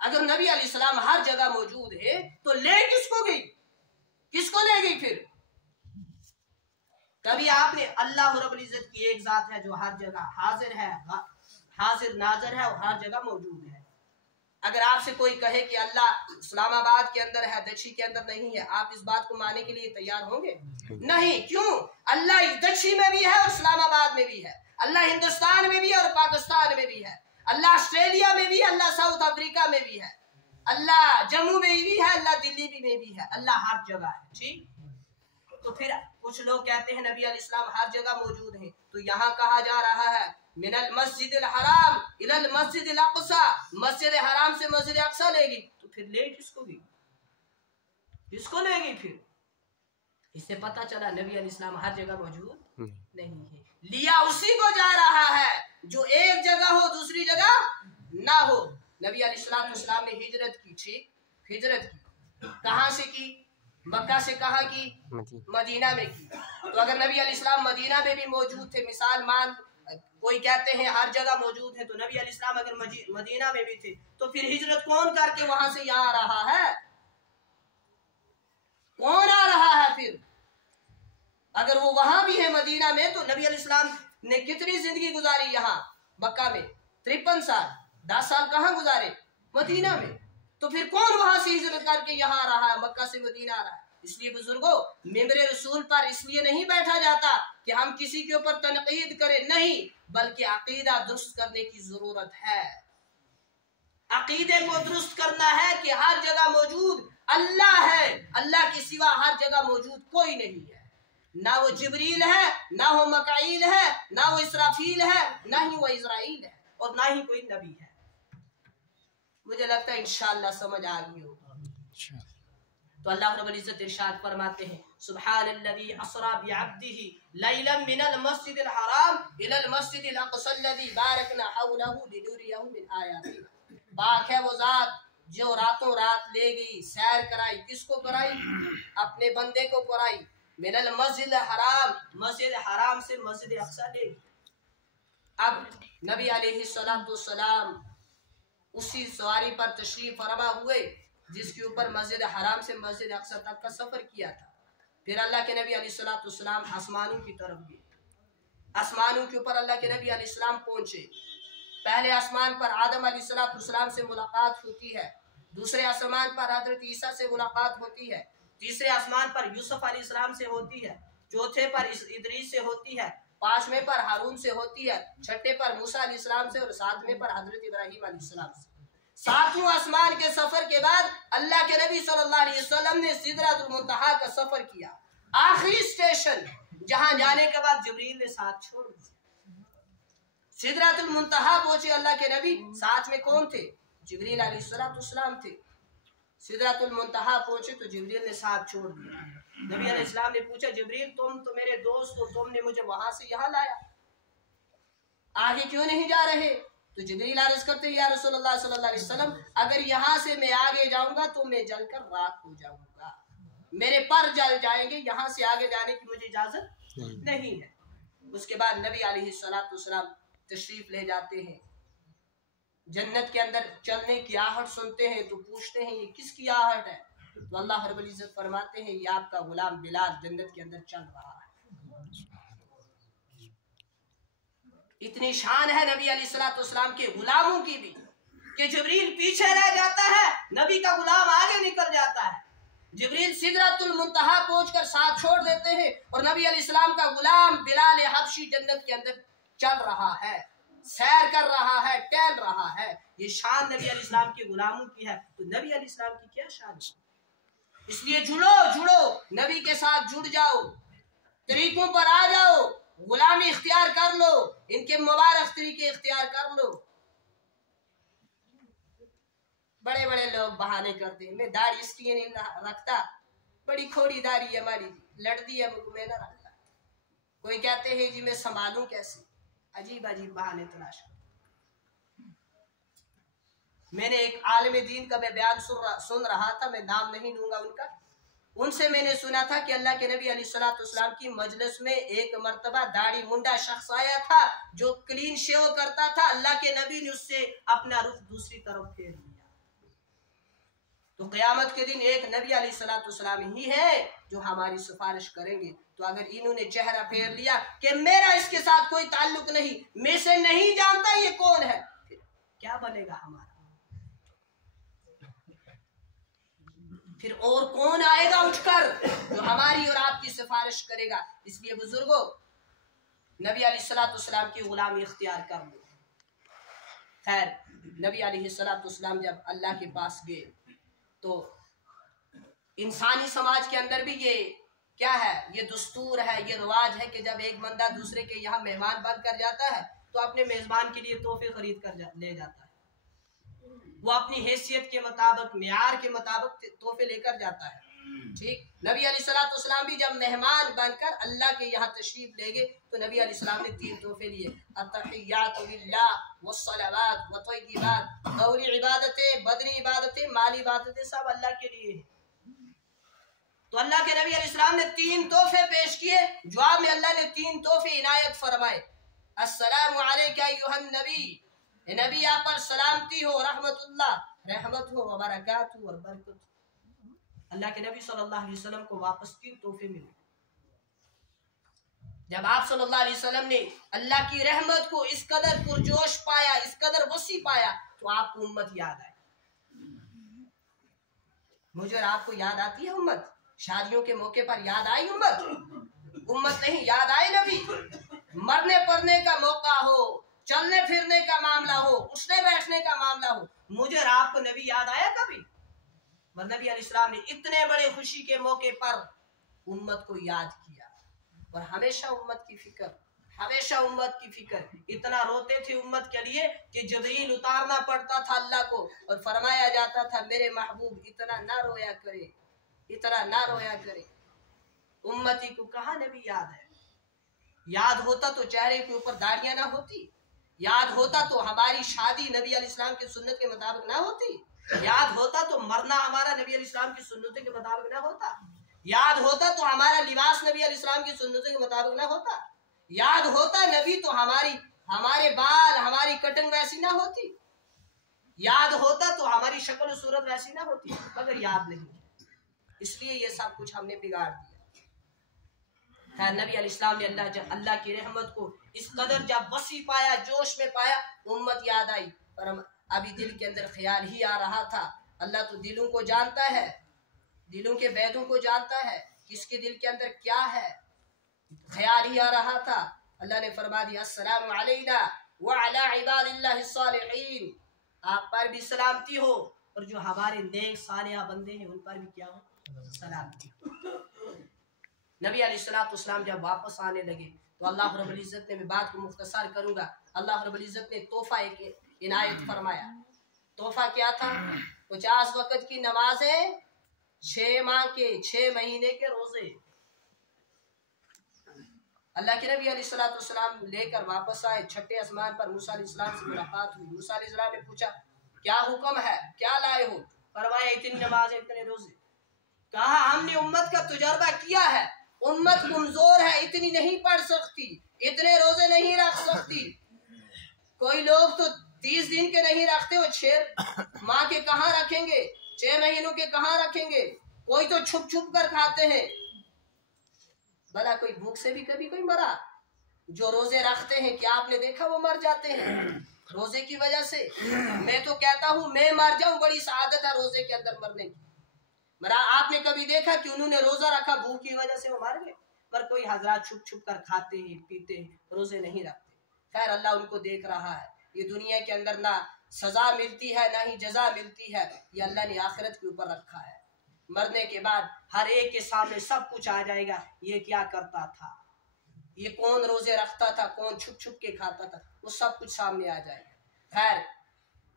اگر نبی علیہ السلام ہر جگہ موجود ہے تو لے کس کو گئی؟ کس کو لے گئی پھر؟ کبھی آپ نے اللہ رب العزت کی ایک ذات ہے جو ہر جگہ حاضر ہے, حاضر ناظر ہے اور ہر جگہ موجود ہے. اگر آپ سے کوئی کہے کہ اللہ اسلام آباد کے اندر ہے دچھی کے اندر نہیں ہے, آپ اس بات کو ماننے کے لیے تیار ہوں گے؟ نہیں. کیوں؟ اللہ دچھی میں بھی ہے اور اسلام آباد میں بھی ہے, اللہ ہندوستان میں بھی ہے اور پاکستان میں بھی ہے, اللہ آسٹریلیا میں بھی ہے, اللہ ساؤتھ افریقہ میں بھی ہے, اللہ جموں میں بھی ہے, اللہ دلی میں بھی ہے, اللہ ہر جگہ ہے. ٹھیک. تو پھر کچھ لوگ کہتے ہیں نبی علیہ السلام ہر جگہ موجود ہیں, تو یہاں کہا جا رہا ہے من المسجد الحرام الى المسجد الاقصی, مسجد حرام سے مسجد اقصی لے گی. تو پھر لے کس کو گئی؟ کس کو لے گئی پھر؟ اس سے پتہ چلا نبی علیہ السلام ہر جگہ موجود نہیں ہے. لیا اسی کو جا رہا ہے جو ایک جگہ ہو دوسری جگہ نہ ہو. نبی علیہ السلام نے ہجرت کی. ٹھیک. ہجرت کی کہاں سے کی؟ مکہ سے کہاں کی؟ مدینہ میں کی. تو اگر نبی علیہ السلام مدینہ میں بھی موجود تھے, مثال مان کوئی کہتے ہیں ہر جگہ موجود ہے, تو نبی علیہ السلام اگر مدینہ میں بھی تھے تو پھر ہجرت کون کر کے وہاں سے یہاں آ رہا ہے؟ کون آ رہا ہے پھر؟ اگر وہ وہاں بھی ہے مدینہ میں تو نبی علیہ السلام نے کتنی زندگی گزاری یہاں مکہ میں؟ 53 سال. 10 سال کہاں گزارے؟ मदीना में। तो फिर कौन वहां से हिजरत करके यहाँ आ रहा है, मक्का से मदीना आ रहा है? इसलिए बुजुर्गों, मेंबरे रसूल पर इसलिए नहीं बैठा जाता कि हम किसी के ऊपर तनकीद करें, नहीं, बल्कि अकीदा दुरुस्त करने की जरूरत है। अकीदे को दुरुस्त करना है कि हर जगह मौजूद अल्लाह है, अल्लाह के सिवा हर जगह मौजूद कोई नहीं है। ना वो जिब्रील है, ना वो मकाईल है, ना वो इसराफील है, ना ही वो इजराइल है, और ना ही कोई नबी है। मुझे लगता है इंशाअल्लाह समझ आ गई होगी। तो अल्लाह रब्बुल इज्जत इरशाद फरमाते हैं, सुब्हानल्लज़ी असरा बिअब्दिही लैलन मिनल मस्जिदिल हराम इलल मस्जिदिल अक़सा अल्लज़ी बारकना हौलहू लिनुरियहू मिन आयातिना। पाक है वो ज़ात जो रातों रात ले गई, सैर कराई, किसको कराई? अपने बंदे को कराई। मिनल मस्जिदिल हराम, मस्जिद हराम से मस्जिद अक़सा ले गई। अब नबी अलैहिस्सलातु वस्सलाम उसी सवारी पर तशरीफ फरमा हुए जिसके ऊपर मस्जिद हराम से मस्जिद अक़सा तक का सफर किया था। फिर अल्लाह के नबी अलैहिस्सलातु वस्सलाम आसमानों की तरफ गए। आसमानों के ऊपर अल्लाह के नबी अलैहिस्सलाम पहुंचे। पहले आसमान पर आदम अलैहिस्सलातु वस्सलाम से मुलाकात होती है, दूसरे आसमान पर हजरत ईसा से मुलाकात होती है, तीसरे आसमान पर यूसुफ अलैहिस्सलाम से होती है, चौथे पर इदरीस से होती है, पांचवें पर हारून से होती है, छठे पर मूसा अलैहिस्सलाम से, और सातवें पर हजरत इब्राहीम अलैहिस्सलाम से। सातवें आसमान के सफर के बाद अल्लाह के नबी सल्लल्लाहु अलैहि वसल्लम ने सिदरतुल मुंतहा का सफर किया। आखिरी स्टेशन जहां जाने के बाद जिब्रील ने साथ छोड़ दिया। सिदरतुल मुंतहा पहुंचे अल्लाह के नबी, साथ में कौन थे? जिब्रील अलैहिस्सलातु वस्सलाम थे। सिदरतुल मुंतहा पहुंचे तो जिब्रील ने साथ छोड़ दिया। नबी अलैहिस्सलाम ने पूछा, जिब्रील तुम तो मेरे दोस्त हो, तुमने मुझे वहां से यहाँ लाया, आगे क्यों नहीं जा रहे? तो जिब्रील अर्ज़ करते हैं, या रसूलुल्लाह सल्लल्लाहु अलैहि वसल्लम, अगर यहाँ से मैं आगे जाऊंगा तो मैं जलकर राख हो जाऊंगा, मेरे पर जल जाएंगे, यहाँ से आगे जाने की मुझे इजाजत नहीं है। उसके बाद नबी अलैहिस्सलातु वस्सलाम तशरीफ ले जाते हैं। जन्नत के अंदर चलने की आहट सुनते हैं तो पूछते हैं ये किसकी आहट है? तो अल्लाह रब्बुल इज्जत फरमाते हैं, ये आपका गुलाम बिलाल जन्नत के अंदर चल रहा है। इतनी शान है नबी अलैहिस्सलातु वस्सलाम के गुलामों की भी कि जिब्रील पीछे रह जाता है, नबी का गुलाम आगे निकल जाता है। जिब्रील सिदरतुल मुंतहा पहुंचकर साथ छोड़ देते हैं और नबी अलैहिस्सलाम का गुलाम बिलाल हबशी जन्नत के अंदर चल रहा है, सैर कर रहा है, टहल रहा है। ये शान नबी अलैहिस्सलाम के गुलामों की है, तो नबी अलैहिस्सलाम की क्या शान है? इसलिए जुड़ो, नबी के साथ जुड़ जाओ, तरीकों पर आ जाओ, गुलामी इख्तियार कर लो, इनके मुबारक तरीके इख्तियार कर लो। बड़े बड़े लोग बहाने करते हैं, मैं दाढ़ी इसलिए नहीं रखता, बड़ी खोड़ी दाढ़ी है हमारी, लड़ती है मुझ में ना रखता। कोई कहते हैं जी मैं संभालूं कैसे, अजीब अजीब बहाने तलाश कर। मैंने एक आलिम दीन का मैं बयान सुन रहा था, मैं नाम नहीं लूंगा उनका, उनसे मैंने सुना था कि अल्लाह के नबी अलैहिस्सलातु वस्सलाम की मजलिस में एक मर्तबा दाढ़ी मुंडा शख्स आया था जो क्लीन शेव करता था। अल्लाह के नबी ने उससे अपना रुख दूसरी तरफ फेर लिया। तो क़यामत के दिन एक नबी अलैहिस्सलातु वस्सलाम ही है जो हमारी सिफारिश करेंगे। तो अगर इन्होंने चेहरा फेर लिया कि मेरा इसके साथ कोई ताल्लुक नहीं, मैं से नहीं जानता ये कौन है, फिर क्या बनेगा हमारा? फिर और कौन आएगा उठकर जो हमारी और आपकी सिफारिश करेगा? इसलिए बुजुर्गों, नबी अलैहिस्सलातु वस्सलाम की गुलामी इख्तियार कर लो। खैर, नबी अलैहिस्सलातु वस्सलाम जब अल्लाह के पास गए तो इंसानी समाज के अंदर भी ये क्या है, ये दस्तूर है, ये रिवाज है कि जब एक बंदा दूसरे के यहाँ मेहमान बन कर जाता है तो अपने मेजबान के लिए तोहफे खरीद कर ले जाता है। वो अपनी हैसियत के मुताबिक, मियार के मुताबिक तोहफे लेकर जाता है। ठीक, नबी अलैहिस्सलातु वस्सलाम भी जब मेहमान बनकर अल्लाह के यहाँ तशरीफ ले गए तो नबी अलैहिस्सलाम ने 3 तोहफे लिए, अत्तहियातु लिल्लाह वस्सलावात व तय्यिबात। कौली इबादतें, बदनी इबादतें, माली इबादतें सब अल्लाह के लिए है। तो अल्लाह के नबी अलैहिस्सलाम ने 3 तोहफे पेश किए, जवाब में अल्लाह ने 3 तोहफे इनायत फरमाए। अस्सलामु अलैका अय्युहन नबी, नबी आप पर सलामती हो, रहमतुल्लाह, रहमत हो, व बरकातहू, और बरकत। अल्लाह के नबी सल्लल्लाहु अलैहि वसल्लम को वापस 3 तोहफे मिले। जब आप सल्लल्लाहु अलैहि वसल्लम ने अल्लाह की रहमत को इस कदर पुरजोश पाया, इस कदर वसी पाया, तो आपको उम्मत याद आई। मुझे और आपको याद आती है उम्मत? शादियों के मौके पर याद आई उम्मत? उम्मत नहीं, याद आए नबी। मरने पड़ने का मौका हो, चलने फिरने का मामला हो, उठने बैठने का मामला हो, मुझे और आपको नबी याद आया कभी? नबी अलैहिस्सलाम ने इतने बड़े खुशी के मौके पर उम्मत को याद किया, और हमेशा उम्मत की फिक्र, हमेशा उम्मत की फिक्र। इतना रोते थे उम्मत के लिए कि जिब्रील उतारना पड़ता था अल्लाह को, और फरमाया जाता था मेरे महबूब इतना ना रोया करे, इतना ना रोया करे। उम्मती को कहाँ नबी याद है? याद होता तो चेहरे के ऊपर दाढ़ियां ना होती, याद होता तो हमारी शादी नबी अलैहिस्सलाम की सुन्नत के मुताबिक ना होती, याद होता तो मरना हमारा नबी अलैहिस्सलाम की सुन्नत के मुताबिक ना होता, याद होता तो हमारा लिबास नबी अलैहिस्सलाम की सुन्नत के मुताबिक ना होता, याद होता नबी तो हमारे बाल, हमारी कटिंग वैसी ना होती, याद होता तो हमारी शक्ल सूरत वैसी ना होती, मगर याद नहीं। इसलिए ये सब कुछ हमने बिगाड़ दिया। नबी अलैहिस्सलाम ने अल्लाह की रहमत को इस कदर जब वसी पाया, जोश में पाया, उम्मत याद आई। पर हम अभी दिल के अंदर ख्याल ही आ रहा था। अल्लाह तो दिलों को जानता है, दिलों के बैदों को जानता है, किसके दिल के अंदर क्या है। ख्याल ही आ रहा था, अल्लाह ने फरमा दिया अस्सलामु अलैना व अला इबादिल्लाहिस सालिहीन, आप पर भी सलामती हो और जो हमारे नेक सालिह बंदे हैं उन पर भी क्या हो, सलामती हो। नबी अलैहिस्सलाम जब वापस आने लगे तो अल्लाह रब्बुल इज्जत ने, मैं बात को मुख्तसर करूंगा, अल्लाह रब्बुल इज्जत ने तोहफा एक इनायत फरमाया। तोहफा क्या था? 50 वक्त की नमाजें, 6 माह के 6 महीने के रोजे। अल्लाह के नबी अलैहिस्सलाम लेकर वापस आए, छठे आसमान पर मूसा अलैहिस्सलाम से मुलाकात हुई। मूसा अलैहिस्सलाम ने पूछा क्या हुक्म है, क्या लाए हो? फरमाया इतनी नमाजें, इतने रोजे। कहा हमने उम्मत का तजुर्बा किया है, उम्मत कमजोर है, इतनी नहीं पढ़ सकती, इतने रोजे नहीं रख सकती। कोई लोग तो 30 दिन के नहीं रखते, वो 6 माह के कहाँ रखेंगे, 6 महीनों के कहाँ रखेंगे। कोई तो छुप छुप कर खाते हैं। भला कोई भूख से भी कभी कोई मरा? जो रोजे रखते हैं, क्या आपने देखा वो मर जाते हैं रोजे की वजह से? मैं तो कहता हूँ मैं मर जाऊं, बड़ी सआदत है रोजे के अंदर मरने की। मरा आपने कभी देखा कि उन्होंने रोजा रखा, भूख की वजह से वो मर गए? पर कोई हजरात छुप छुप कर खाते हैं, पीते हैं, रोजे नहीं रखते। खैर अल्लाह उनको देख रहा है। ये दुनिया के अंदर ना सजा मिलती है ना ही जजा मिलती है, ये अल्लाह ने आखिरत के ऊपर रखा है। मरने के बाद हर एक के सामने सब कुछ आ जाएगा, ये क्या करता था, ये कौन रोजे रखता था, कौन छुप छुप के खाता था, वो सब कुछ सामने आ जाएगा। खैर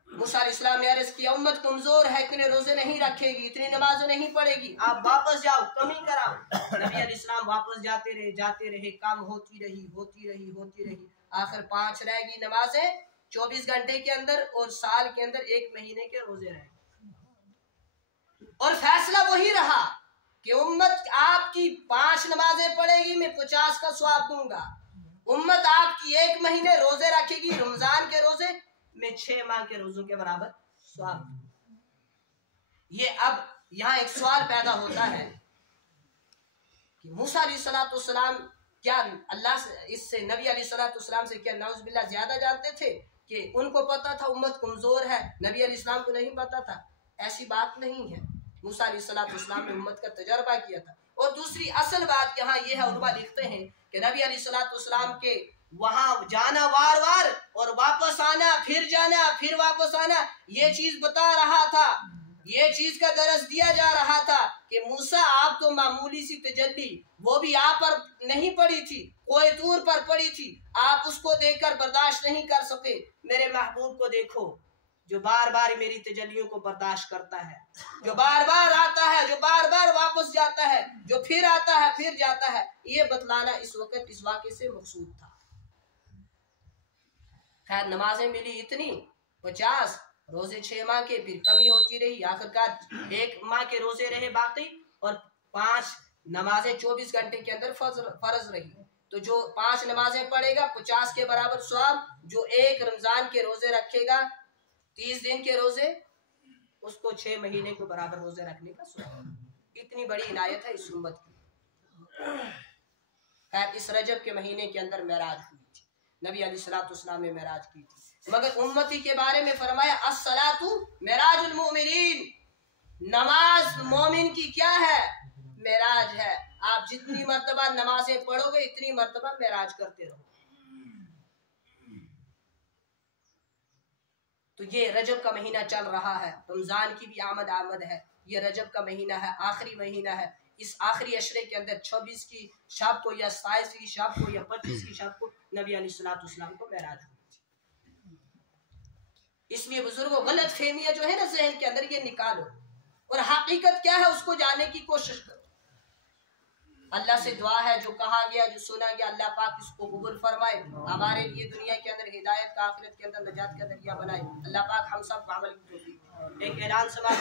मूसा अलैहिस्सलाम ने अर्ज किया उम्मत कमजोर है, इतने रोजे नहीं रखेगी, इतनी नमाजें नहीं पढ़ेगी, आप वापस जाओ, कमी कराओ। नबी अलैहिस्सलाम वापस जाते रहे, काम होती रही। आखिर 5 रहेगी नमाजें 24 घंटे के अंदर, और साल के अंदर 1 महीने के रोजे रहे। और फैसला वही रहा कि उम्मत आपकी 5 नमाजें पढ़ेगी, मैं 50 का सवाब दूंगा। उम्मत आपकी 1 महीने रोजे रखेगी, रमजान के रोजे, मैं 6 माह के रोजों के बराबर सवाब। ये अब यहाँ एक सवाल पैदा होता है कि मूसा अलैहिस्सलाम क्या अल्लाह से, इससे नबी अलैहिस्सलाम से क्या नाउज़ुबिल्लाह ज्यादा जानते थे कि उनको पता था उम्मत कमजोर है, नबी अलैहिस्सलाम को नहीं पता था? ऐसी बात नहीं है। मूसा अलैहिस्सलाम ने उम्मत का तजर्बा किया था। और दूसरी असल बात यहाँ ये है, उलमा लिखते हैं कि नबी अलैहिस्सलाम के वहां जाना वार और वापस आना, फिर जाना फिर वापस आना, ये चीज बता रहा था, ये चीज का दरस दिया जा रहा था कि मूसा आप तो मामूली सी तजल्ली, वो भी आप पर नहीं पड़ी थी, कोई तूर पर पड़ी थी, आप उसको देखकर बर्दाश्त नहीं कर सके। मेरे महबूब को देखो जो बार बार मेरी तजल्लियों को बर्दाश्त करता है, जो बार बार आता है, जो बार बार वापस जाता है, जो फिर आता है फिर जाता है। ये बतलाना इस वक्त इस वाक़े से मकसूद था। खैर नमाजें मिली इतनी 50, रोजे 6 माह के, फिर कमी होती रही, आखिरकार 1 माह के रोजे रहे बाकी, और 5 नमाजें 24 घंटे के अंदर फर्ज रही। तो जो 5 नमाजें पढ़ेगा 50 के बराबर सवाब, जो 1 रमजान के रोजे रखेगा 30 दिन के रोजे, उसको 6 महीने को बराबर रोजे रखने का सवाब। इतनी बड़ी इनायत है इस उम्मत की। खैर इस रजब के महीने के अंदर मेराज हुई थी, नबी अलैहिस्सलाम ने मेराज की थी। मगर उम्मती के बारे में फरमाया अस्सलातु मेराजुल मुमिनीन, نماز مومن کی کیا ہے؟ معراج ہے. آپ جتنی مرتبہ نمازیں پڑھو گے اتنی مرتبہ معراج کرتے رہو. تو یہ رجب کا مہینہ چل رہا ہے، رمضان کی بھی آمد ہے. یہ رجب کا مہینہ ہے، آخری مہینہ ہے. اس آخری عشرے کے اندر 26 کی شب کو یا 27 کی شب کو یا 25 کی شب کو نبی علیہ السلام کو معراج ہوئی. اس لیے بزرگوں غلط فہمیاں جو ہے نا ذہن کے اندر، یہ نکالو اور حقیقت کیا ہے اس کو جاننے کی کوشش کرو. اللہ سے دعا ہے جو کہا گیا جو سنا گیا اللہ پاک اس کو قبول فرمائے، ہمارے لیے دنیا کے اندر ہدایت کا، آخرت کے اندر نجات کا ذریعہ بنائے. اللہ پاک ہم سب کو عمل کی توفیق. ایک اعلان سماعت